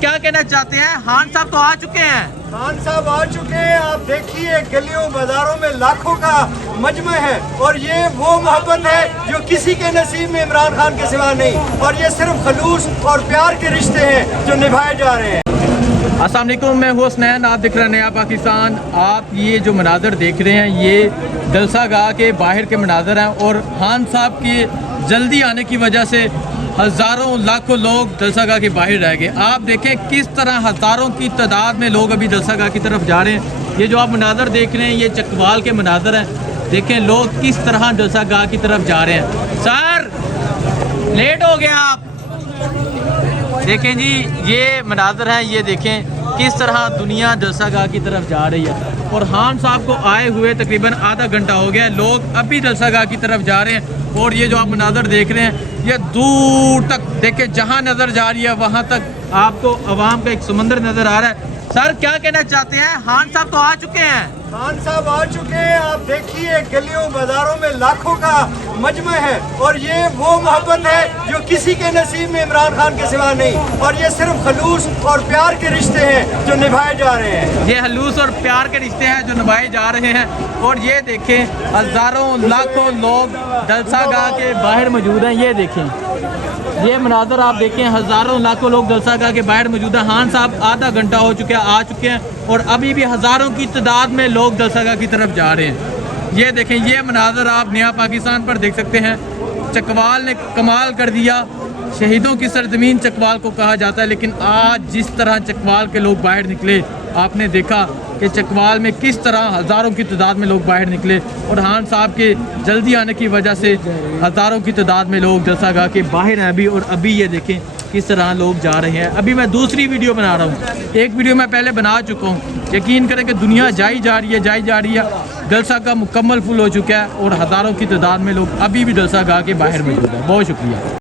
کیا کہنا چاہتے ہیں؟ خان صاحب تو آ چکے ہیں۔ خان صاحب آ چکے ہیں، آپ دیکھیے گلیوں بازاروں میں لاکھوں کا مجمع ہے، اور یہ وہ محبت ہے جو کسی کے نصیب میں عمران خان کے سوا نہیں، اور یہ صرف خلوص اور پیار کے رشتے ہیں جو نبھائے جا رہے ہیں۔ السلام علیکم، میں ہوں حسنین، آپ دیکھ رہے ہیں نیا پاکستان۔ آپ یہ جو مناظر دیکھ رہے ہیں یہ جلسہ گاہ کے باہر کے مناظر ہیں، اور خان صاحب کی جلدی آنے کی وجہ سے ہزاروں لاکھوں لوگ جلسہ گاہ کے باہر رہ گئے۔ آپ دیکھیں کس طرح ہزاروں کی تعداد میں لوگ ابھی جلسہ گاہ کی طرف جا رہے ہیں۔ یہ جو آپ مناظر دیکھ رہے ہیں یہ چکوال کے مناظر ہیں، دیکھیں لوگ کس طرح جلسہ گاہ کی طرف جا رہے ہیں۔ سر لیٹ ہو گیا آپ، دیکھیں جی یہ مناظر ہیں، یہ دیکھیں کس طرح دنیا جلسہ گاہ کی طرف جا رہی ہے، اور خان صاحب کو آئے ہوئے تقریباً آدھا گھنٹہ ہو گیا، لوگ ابھی جلسہ گاہ کی طرف جا رہے ہیں۔ اور یہ جو آپ مناظر دیکھ رہے ہیں یہ دور تک دیکھیں، جہاں نظر جا رہی ہے وہاں تک آپ کو عوام کا ایک سمندر نظر آ رہا ہے۔ سر کیا کہنا چاہتے ہیں؟ خان صاحب تو آ چکے ہیں۔ خان صاحب آ چکے ہیں، آپ دیکھیے گلیوں بازاروں میں لاکھوں کا مجمع ہے، اور یہ وہ محبت ہے جو کسی کے نصیب میں عمران خان کے سوا نہیں، اور یہ صرف خلوص اور پیار کے رشتے ہیں جو نبھائے جا رہے ہیں۔ یہ خلوص اور پیار کے رشتے ہیں جو نبھائے جا رہے ہیں، اور یہ دیکھیں ہزاروں لاکھوں لوگ جلسہ گاہ کے باہر موجود ہیں۔ یہ دیکھیں یہ مناظر آپ دیکھیں، ہزاروں لاکھوں لوگ جلسہ گاہ کے باہر موجود ہیں۔ خان صاحب آدھا گھنٹہ ہو چکے آ چکے ہیں، اور ابھی بھی ہزاروں کی تعداد میں لوگ جلسہ گاہ کی طرف جا رہے ہیں۔ یہ دیکھیں یہ مناظر آپ نیا پاکستان پر دیکھ سکتے ہیں۔ چکوال نے کمال کر دیا، شہیدوں کی سرزمین چکوال کو کہا جاتا ہے، لیکن آج جس طرح چکوال کے لوگ باہر نکلے آپ نے دیکھا کہ چکوال میں کس طرح ہزاروں کی تعداد میں لوگ باہر نکلے، اور خان صاحب کے جلدی آنے کی وجہ سے ہزاروں کی تعداد میں لوگ جلسہ گاہ کے باہر ہیں ابھی، اور ابھی یہ دیکھیں کس طرح لوگ جا رہے ہیں۔ ابھی میں دوسری ویڈیو بنا رہا ہوں، ایک ویڈیو میں پہلے بنا چکا ہوں۔ یقین کریں کہ دنیا جائی جا رہی ہے، جلسہ گاہ مکمل فل ہو چکا ہے، اور ہزاروں کی تعداد میں لوگ ابھی بھی جلسہ گاہ کے باہر موجود ہیں۔ بہت شکریہ۔